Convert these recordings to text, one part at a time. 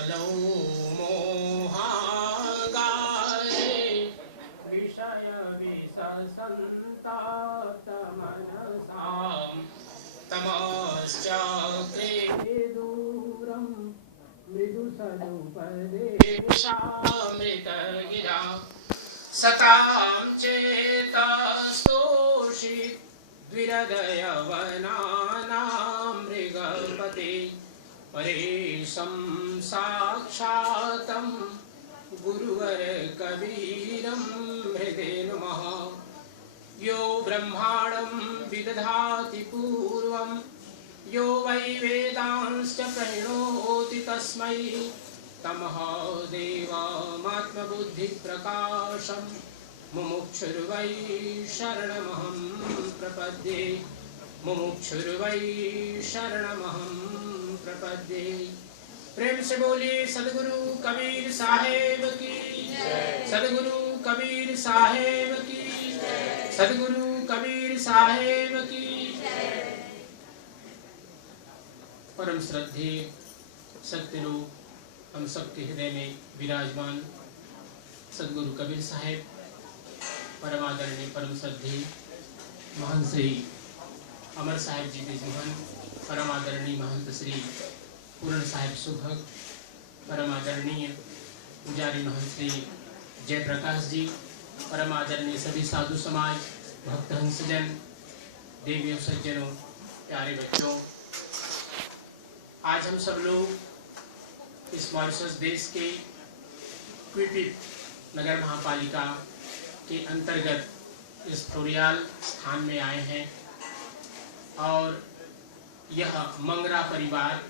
कलौ मोहागारे विषय विससन्तातमनसां तमश्चक्रे दूरं मृदुसदुपदेशामृतगिरा सतां चेतस्तोषित द्विहृदयवनानां मृगपते परेशं साक्षातं गुरुवर कबीरं हृदे नमः। यो ब्रह्माणं विदधाति पूर्वं यो वै वेदांश्च प्रणोति तस्मै तमः देवमात्मबुद्धिप्रकाशं मुमुक्षुर्वै शरणमहं प्रपद्ये मुमुक्षुर्वै शरणमहं प्रपद्ये। प्रेम से बोलिए सदगुरु कबीर साहेब की, सदगुरु कबीर साहेब की, सदगुरु कबीर साहेब की। परम श्रद्धेय सत्यरूप हम सबके हृदय में विराजमान सदगुरु कबीर साहेब, परम आदरणीय परम श्रद्धेय महंत श्री अमर साहेब जी के जीवन, परम आदरणीय महंत श्री पूर्ण साहेब सुभग, परम आदरणीय पुजारी महंत श्री जयप्रकाश जी, परम आदरणीय सभी साधु समाज, भक्त हंसजन, देवियों सज्जनों, प्यारे बच्चों, आज हम सब लोग इस मॉरिशस देश के क्विपिप नगर महापालिका के अंतर्गत इस फ्लोरियाल स्थान में आए हैं और यह मंगरा परिवार,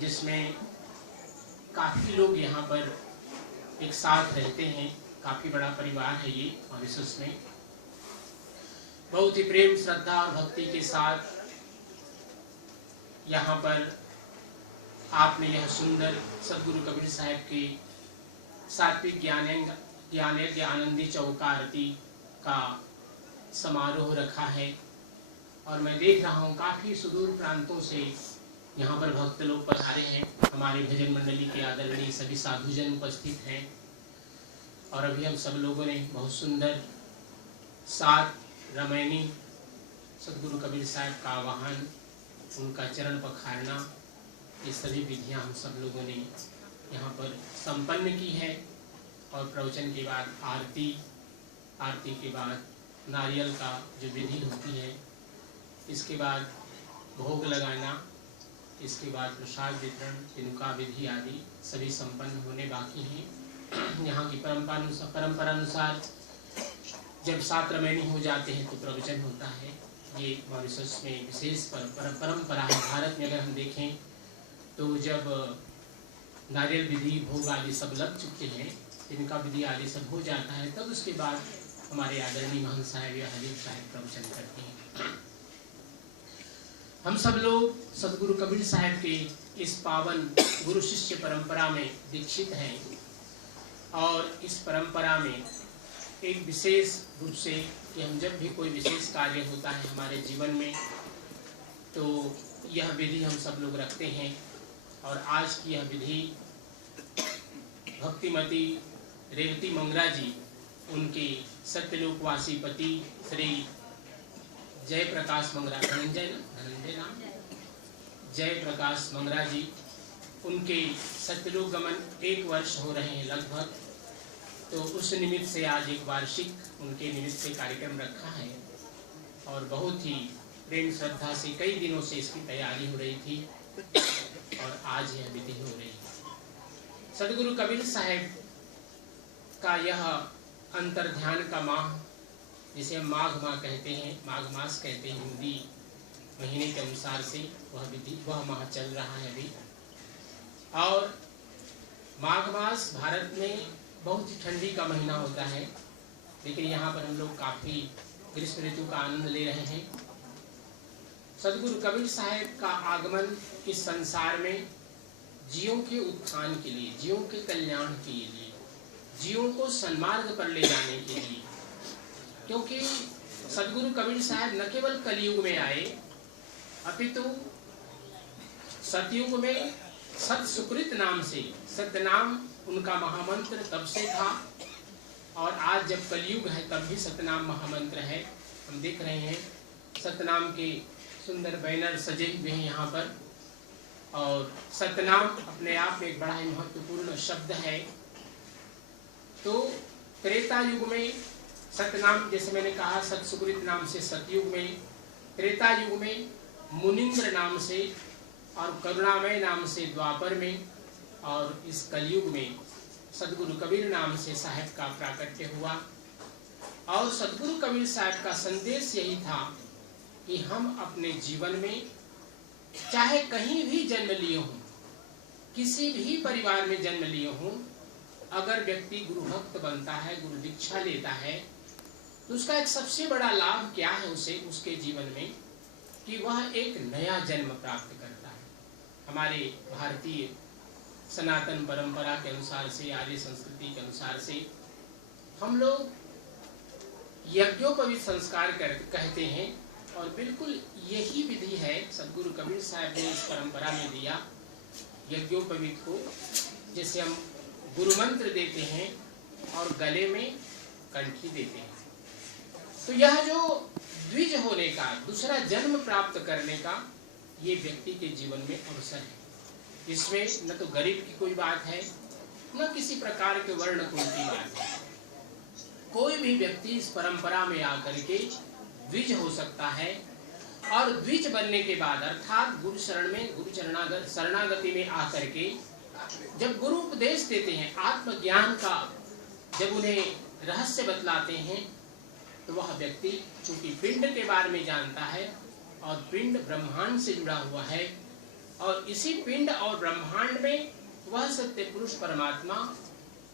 जिसमें काफ़ी लोग यहाँ पर एक साथ रहते हैं, काफ़ी बड़ा परिवार है ये मॉरिशस में, बहुत ही प्रेम श्रद्धा और भक्ति के साथ यहाँ पर आपने यह सुंदर सदगुरु कबीर साहेब की सात्विक ज्ञानेन्द्र आनंदी चौका आरती का समारोह रखा है। और मैं देख रहा हूँ काफ़ी सुदूर प्रांतों से यहाँ पर भक्त लोग पधारे हैं। हमारे भजन मंडली के आदरणीय सभी साधुजन उपस्थित हैं और अभी हम सब लोगों ने बहुत सुंदर सात रामायणी सदगुरु कबीर साहब का आवाहन, उनका चरण पखारना, ये सभी विधियां हम सब लोगों ने यहाँ पर संपन्न की है। और प्रवचन के बाद आरती, आरती के बाद नारियल का जो विधि होती है, इसके बाद भोग लगाना, इसके बाद प्रसाद वितरण, तिनका विधि आदि सभी संपन्न होने बाकी हैं। यहाँ की परंपरा अनुसार जब सात रामायणी हो जाते हैं तो प्रवचन होता है। ये मॉरिशस में विशेष परंपरा है। भारत में अगर हम देखें तो जब नारियल विधि, भोग आदि सब लग चुके हैं, इनका विधि आदि सब हो जाता है, तब उसके बाद हमारे आदरणीय महंत साहेब या हजूर साहेब प्रवचन करते हैं। हम सब लोग सदगुरु कबीर साहेब के इस पावन गुरु शिष्य परंपरा में दीक्षित हैं और इस परंपरा में एक विशेष रूप से कि हम जब भी कोई विशेष कार्य होता है हमारे जीवन में तो यह विधि हम सब लोग रखते हैं। और आज की यह विधि भक्तिमती रेवती मंगरा जी, उनके सत्यलोकवासी पति श्री जयप्रकाश मंगरा, धनंजय नाम जयप्रकाश मंगरा जी, उनके सत्यलोक गमन 1 वर्ष हो रहे हैं लगभग, तो उस निमित्त से आज एक वार्षिक उनके निमित्त से कार्यक्रम रखा है और बहुत ही प्रेम श्रद्धा से कई दिनों से इसकी तैयारी हो रही थी और आज यह विधि हो रही है। सदगुरु कबीर साहेब का यह अंतर्ध्यान का माह, जिसे हम माघ माह कहते हैं, माघ मास कहते हैं हिंदी महीने के अनुसार से, वह माह चल रहा है अभी। और माघ मास भारत में बहुत ही ठंडी का महीना होता है, लेकिन यहाँ पर हम लोग काफ़ी ग्रीष्म ऋतु का आनंद ले रहे हैं। सदगुरु कबीर साहेब का आगमन इस संसार में जीवों के उत्थान के लिए, जीवों के कल्याण के लिए, जीवों को सन्मार्ग पर ले जाने के लिए, क्योंकि सदगुरु कबीर साहब न केवल कलयुग में आए अपितु सतयुग में सत सुकृत नाम से, सत्य नाम उनका महामंत्र तब से था, और आज जब कलयुग है तब भी सतनाम महामंत्र है। हम देख रहे हैं सतनाम के सुंदर बैनर सजे हुए हैं यहाँ पर, और सतनाम अपने आप में एक बड़ा ही महत्वपूर्ण शब्द है। तो त्रेता युग में सतनाम, जैसे मैंने कहा सत सुकृत नाम से सतयुग में, त्रेता युग में मुनिंद्र नाम से, और करुणामय नाम से द्वापर में, और इस कलयुग में सदगुरु कबीर नाम से साहेब का प्राकट्य हुआ। और सदगुरु कबीर साहब का संदेश यही था कि हम अपने जीवन में चाहे कहीं भी जन्म लिए हों, किसी भी परिवार में जन्म लिए हों, अगर व्यक्ति गुरु भक्त बनता है, गुरु दीक्षा लेता है, तो उसका एक सबसे बड़ा लाभ क्या है उसे उसके जीवन में, कि वह एक नया जन्म प्राप्त करता है। हमारे भारतीय सनातन परंपरा के अनुसार से, आर्य संस्कृति के अनुसार से हम लोग यज्ञोपवीत संस्कार कहते हैं, और बिल्कुल यही विधि है सदगुरु कबीर साहब ने इस परंपरा में दिया। यज्ञोपवीत को जैसे हम गुरु मंत्र देते हैं और गले में कंठी देते हैं, तो यह जो द्विज होने का, दूसरा जन्म प्राप्त करने का, ये व्यक्ति के जीवन में अवसर है। इसमें न तो गरीब की कोई बात है, न किसी प्रकार के वर्ण कुल की बात है। कोई भी व्यक्ति इस परंपरा में आकर के द्विज हो सकता है, और द्विज बनने के बाद अर्थात गुरु शरण में, गुरु शरणागति में आकर के जब गुरु उपदेश देते हैं, आत्मज्ञान का जब उन्हें रहस्य बतलाते हैं, तो वह व्यक्ति चूंकि पिंड के बारे में जानता है, और पिंड ब्रह्मांड से जुड़ा हुआ है, और इसी पिंड और ब्रह्मांड में वह सत्य पुरुष परमात्मा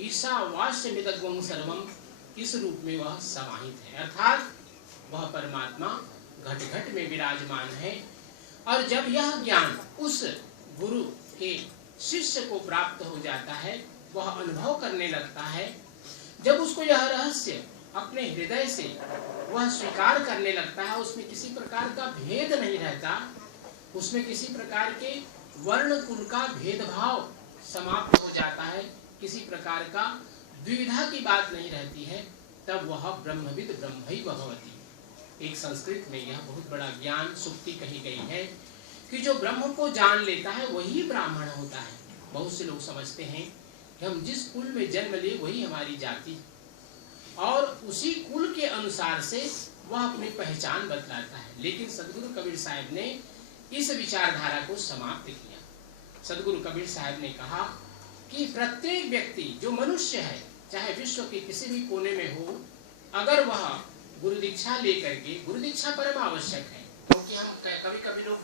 ईशावास्य मिदग्वं सर्वम, इस रूप में वह समाहित है। अर्थात वह परमात्मा घट घट में विराजमान है। और जब यह ज्ञान उस गुरु के शिष्य को प्राप्त हो जाता है, वह अनुभव करने लगता है, जब उसको यह रहस्य अपने हृदय से वह स्वीकार करने लगता है, उसमें किसी प्रकार का भेद नहीं रहता, उसमें किसी प्रकार के वर्ण कुल का भेदभाव समाप्त हो जाता है, किसी प्रकार का द्विविधा की बात नहीं रहती है, तब वह ब्रह्मविद ब्रह्मैव भवति। एक संस्कृत में यह बहुत बड़ा ज्ञान सुक्ति कही गई है कि जो ब्रह्म को जान लेता है वही ब्राह्मण होता है। बहुत से लोग समझते हैं कि हम जिस कुल में जन्म लिए वही हमारी जाति, और उसी कुल के अनुसार से वह अपनी पहचान बतलाता है। लेकिन सदगुरु कबीर साहब ने इस विचारधारा को समाप्त किया। सदगुरु कबीर साहब ने कहा कि प्रत्येक व्यक्ति जो मनुष्य है, चाहे विश्व के किसी भी कोने में हो, अगर वह गुरु दीक्षा लेकर के, गुरु दीक्षा परम आवश्यक है, क्योंकि हम कभी कभी लोग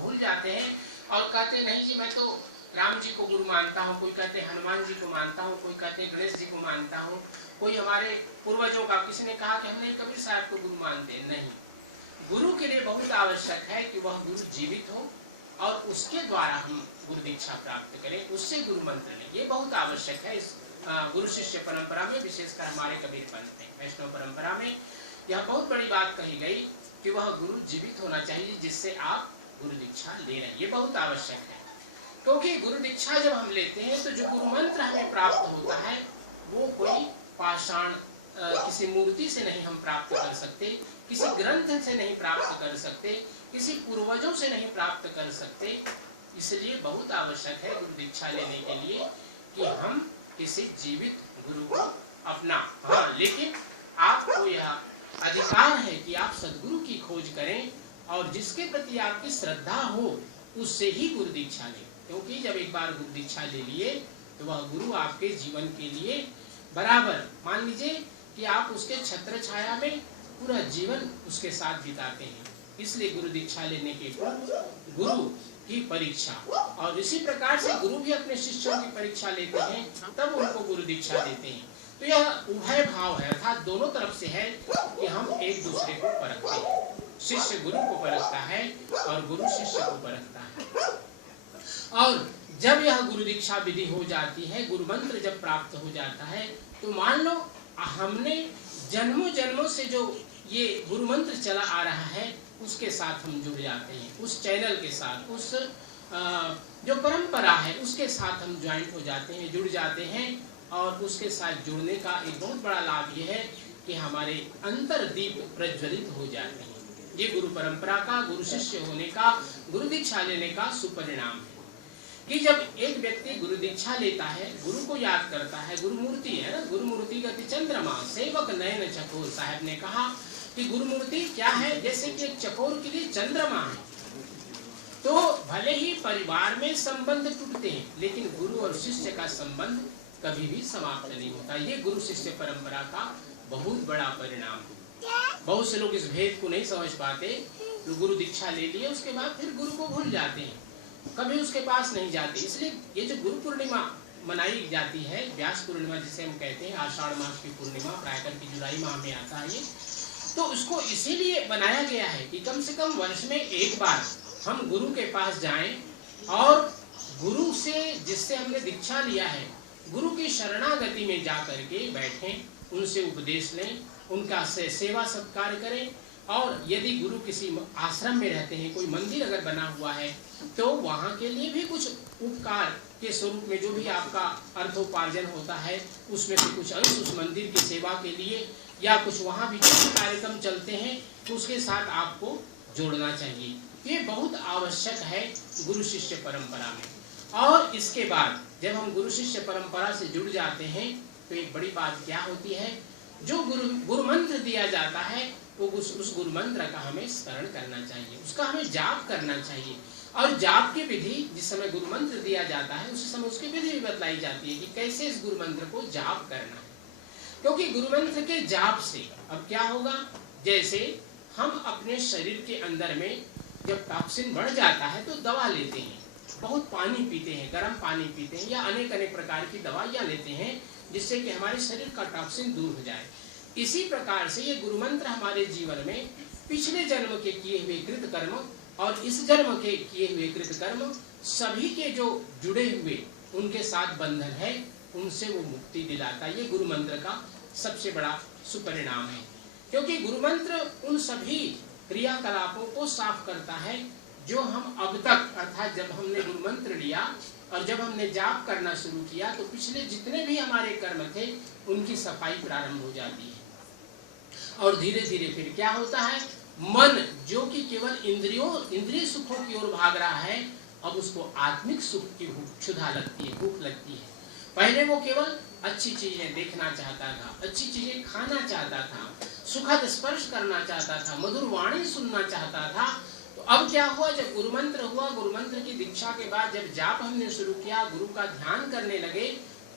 भूल जाते हैं और कहते नहीं जी मैं तो राम जी को गुरु मानता हूँ, कोई कहते हनुमान जी को मानता हूँ, कोई कहते गणेश जी को मानता हूँ, कोई हमारे पूर्वजों का, किसी ने कहा कि हम नहीं कबीर साहब को गुरु मानते। नहीं, गुरु के लिए बहुत आवश्यक है कि वह गुरु जीवित हो और उसके द्वारा हम गुरु दीक्षा प्राप्त करें, उससे गुरु मंत्र लें। ये बहुत आवश्यक है इस गुरु शिष्य परंपरा में, विशेषकर हमारे कबीर पंथ में, वैष्णव परंपरा में यह बहुत बड़ी बात कही गई कि वह गुरु जीवित होना चाहिए जिससे आप गुरु दीक्षा ले रहे हैं। ये बहुत आवश्यक है, क्योंकि गुरु दीक्षा जब हम लेते हैं तो जो गुरु मंत्र हमें प्राप्त होता है वो कोई पाषाण किसी मूर्ति से नहीं हम प्राप्त कर सकते, किसी ग्रंथ से नहीं प्राप्त कर सकते, किसी पूर्वजों से नहीं प्राप्त कर सकते। इसलिए बहुत आवश्यक है गुरु दीक्षा लेने के लिए कि हम किसी जीवित गुरु को अपना, हाँ, लेकिन आपको यह अधिकार है कि आप सदगुरु की खोज करें और जिसके प्रति आपकी श्रद्धा हो उससे ही गुरु दीक्षा लें, क्योंकि जब एक बार गुरु दीक्षा ले लिए तो वह गुरु आपके जीवन के लिए बराबर, मान लीजिए कि आप उसके छत्र छाया में पूरा जीवन उसके साथ बिताते हैं। इसलिए गुरु दीक्षा लेने के पूर्व गुरु की परीक्षा, और इसी प्रकार से गुरु भी अपने शिष्यों की परीक्षा लेते हैं, तब उनको गुरु दीक्षा देते हैं। तो यह उभय भाव है, अर्थात दोनों तरफ से है कि हम एक दूसरे को परखते हैं। शिष्य गुरु को परखता है और गुरु शिष्य को परखता है। और जब यह गुरु दीक्षा विधि हो जाती है, गुरु मंत्र जब प्राप्त हो जाता है, तो मान लो हमने जन्मों जन्मों से जो ये गुरु मंत्र चला आ रहा है उसके साथ हम जुड़ जाते हैं, उस चैनल के साथ, उस जो परंपरा है उसके साथ हम ज्वाइंट हो जाते हैं, जुड़ जाते हैं। और उसके साथ जुड़ने का एक बहुत बड़ा लाभ ये है कि हमारे अंतर्दीप प्रज्वलित हो जाते हैं। ये गुरु परंपरा का, गुरु शिष्य होने का, गुरु दीक्षा लेने का सुपरिणाम है कि जब एक व्यक्ति गुरु दीक्षा लेता है, गुरु को याद करता है, गुरु मूर्ति है ना, गुरु मूर्ति गति चंद्रमा सेवक नयन चकोर। साहब ने कहा कि गुरु मूर्ति क्या है, जैसे कि एक चकोर के लिए चंद्रमा है। तो भले ही परिवार में संबंध टूटते हैं, लेकिन गुरु और शिष्य का संबंध कभी भी समाप्त नहीं होता। ये गुरु शिष्य परंपरा का बहुत बड़ा परिणाम है। बहुत से लोग इस भेद को नहीं समझ पाते। तो गुरु दीक्षा ले लिए, उसके बाद फिर गुरु को भूल जाते हैं, कभी उसके पास नहीं जाते। इसलिए ये जो गुरु पूर्णिमा मनाई जाती है, व्यास पूर्णिमा जिसे हम कहते हैं, आषाढ़ मास की पूर्णिमा, प्रायः की जुलाई माह में आता है ये, तो उसको इसीलिए बनाया गया है कि कम से कम वर्ष में एक बार हम गुरु के पास जाएं और गुरु से, जिससे हमने दीक्षा लिया है, गुरु की शरणागति में जा करके बैठें, उनसे उपदेश लें, उनका सेवा सत्कार करें। और यदि गुरु किसी आश्रम में रहते हैं, कोई मंदिर अगर बना हुआ है, तो वहाँ के लिए भी कुछ उपकार के स्वरूप में जो भी आपका अर्थोपार्जन होता है, उसमें से कुछ अंश उस मंदिर की सेवा के लिए, या कुछ वहाँ भी जो कार्यक्रम चलते हैं, तो उसके साथ आपको जोड़ना चाहिए। ये बहुत आवश्यक है गुरु शिष्य परंपरा में। और इसके बाद जब हम गुरु शिष्य परंपरा से जुड़ जाते हैं, तो एक बड़ी बात क्या होती है, जो गुरु मंत्र दिया जाता है, वो उस गुरु मंत्र का हमें स्मरण करना चाहिए, उसका हमें जाप करना चाहिए। और जाप की विधि, जिस समय गुरु मंत्र दिया जाता है, उस समय उसकी विधि भी बतलाई जाती है कि कैसे इस गुरु मंत्र को जाप करना है। क्योंकि गुरु मंत्र के जाप से अब क्या होगा, जैसे हम अपने शरीर के अंदर में जब टॉक्सिन बढ़ जाता है तो दवा लेते हैं, बहुत पानी पीते हैं, गर्म पानी पीते हैं, या अनेक अनेक प्रकार की दवाइयाँ लेते हैं, जिससे कि हमारे शरीर का टॉक्सिन दूर हो जाए। इसी प्रकार से ये गुरु मंत्र हमारे जीवन में पिछले जन्म के किए हुए कृत कर्म और इस जन्म के किए हुए कृत कर्म, सभी के जो जुड़े हुए उनके साथ बंधन है, उनसे वो मुक्ति दिलाता है। ये गुरु मंत्र का सबसे बड़ा सुपरिणाम है, क्योंकि गुरु मंत्र उन सभी क्रियाकलापों को साफ करता है जो हम अब तक, अर्थात जब हमने गुरु मंत्र लिया और जब हमने जाप करना शुरू किया, तो पिछले जितने भी हमारे कर्म थे उनकी सफाई प्रारंभ हो जाती है। और धीरे धीरे फिर क्या होता है, मन जो कि केवल इंद्रिय सुखों की ओर भाग रहा है, अब उसको आत्मिक सुख की क्षुधा लगती है, भूख लगती है। पहले वो केवल अच्छी चीजें देखना चाहता था, अच्छी चीजें खाना चाहता था, सुखद स्पर्श करना चाहता था, मधुर वाणी सुनना चाहता था। तो अब क्या हुआ, जब गुरु मंत्र हुआ, गुरु मंत्र की दीक्षा के बाद जब जाप हमने शुरू किया, गुरु का ध्यान करने लगे,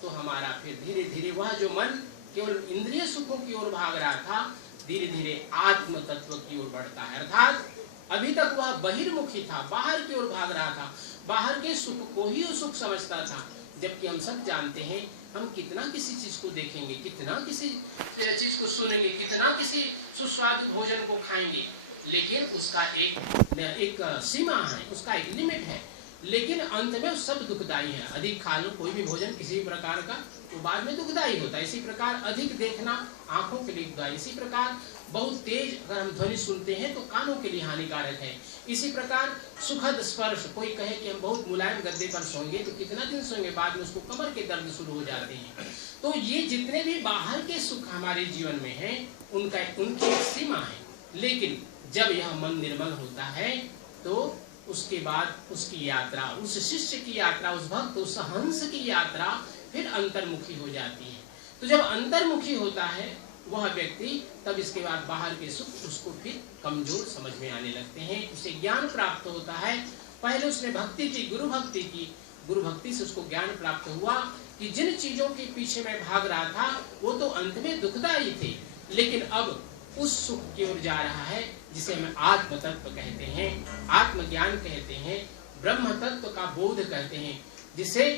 तो हमारा फिर धीरे धीरे वह जो मन केवल इंद्रिय सुखों की ओर भाग रहा था, धीरे धीरे आत्म तत्व की ओर बढ़ता है। अर्थात अभी तक वह बहिर्मुखी था, बाहर की ओर भाग रहा था, बाहर के सुख को ही सुख समझता था। जबकि हम सब जानते हैं, हम कितना किसी चीज को देखेंगे, कितना किसी चीज को सुनेंगे, कितना किसी सुस्वादु भोजन को खाएंगे, लेकिन उसका एक सीमा है, उसका एक लिमिट है। लेकिन अंत में सब दुखदायी है। अधिक खा लो कोई भी भोजन किसी भी प्रकार का, तो बाद में दुखदायी होता है। इसी प्रकार अधिक देखना आंखों के लिए दुखदायी, इसी प्रकार बहुत तेज अगर हम ध्वनि सुनते हैं तो कानों के लिए हानिकारक है। इसी प्रकार सुखद स्पर्श, कोई कहे कि हम बहुत मुलायम गद्दे पर सोएंगे तो कितना दिन सोएंगे, बाद में उसको कमर के दर्द शुरू हो जाते हैं। तो ये जितने भी बाहर के सुख हमारे जीवन में हैं, उनकी एक सीमा है। लेकिन जब यह मन निर्मल होता है, तो उसके बाद उसकी यात्रा, उस शिष्य की यात्रा, उस भक्त, उस हंस की यात्रा फिर अंतर्मुखी हो जाती है। तो जब अंतर्मुखी होता है वह व्यक्ति, तब इसके बाद बाहर के सुख उसको फिर कमजोर समझ में आने लगते हैं, उसे ज्ञान प्राप्त होता है। पहले उसने भक्ति की, गुरु भक्ति की, गुरु भक्ति से उसको ज्ञान प्राप्त हुआ कि जिन चीजों के पीछे मैं भाग रहा था वो तो अंत में दुखदायी थे, लेकिन अब उस सुख की ओर जा रहा है जिसे हम आत्म तत्व कहते हैं, आत्मज्ञान कहते हैं, ब्रह्म तत्व का बोध कहते हैं, जिसे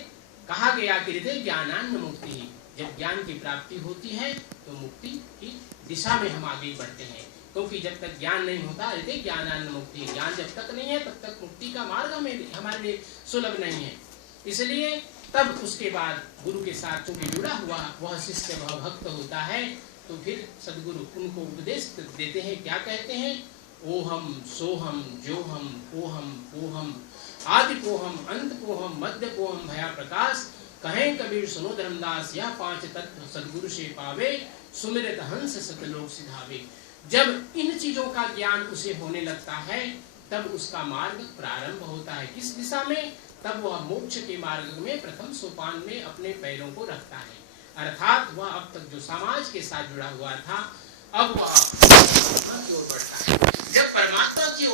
कहा गया कि हृदय ज्ञानान्न मुक्ति। जब ज्ञान की प्राप्ति होती है तो मुक्ति की दिशा में हम आगे बढ़ते हैं, क्योंकि जब तक ज्ञान नहीं होता, हृदय ज्ञानान्न मुक्ति, ज्ञान जब तक नहीं है तब तक मुक्ति का मार्ग हमारे लिए सुलभ नहीं है। इसलिए तब उसके बाद गुरु के साथ चूंकि जुड़ा हुआ वह शिष्य, वह भक्त होता है, तो फिर सदगुरु उनको उपदेश देते हैं। क्या कहते हैं, ओहम सोहम जोहम ओहम पोहम आदि पोहम, अंत पोहम, मध्य पोहम, भया प्रकाश। कहें कबीर सुनो धर्मदास, यह पांच तत्व सदगुरु से पावे, सुमिरत हंस सतलोक सिधावे। जब इन चीजों का ज्ञान उसे होने लगता है तब उसका मार्ग प्रारंभ होता है। किस दिशा में? तब वह मोक्ष के मार्ग में प्रथम सोपान में अपने पैरों को रखता है। अर्थात वह अब तक जो समाज के साथ जुड़ा हुआ था, अब वह परमात्मा की ओर बढ़ता है। जब परमात्मा की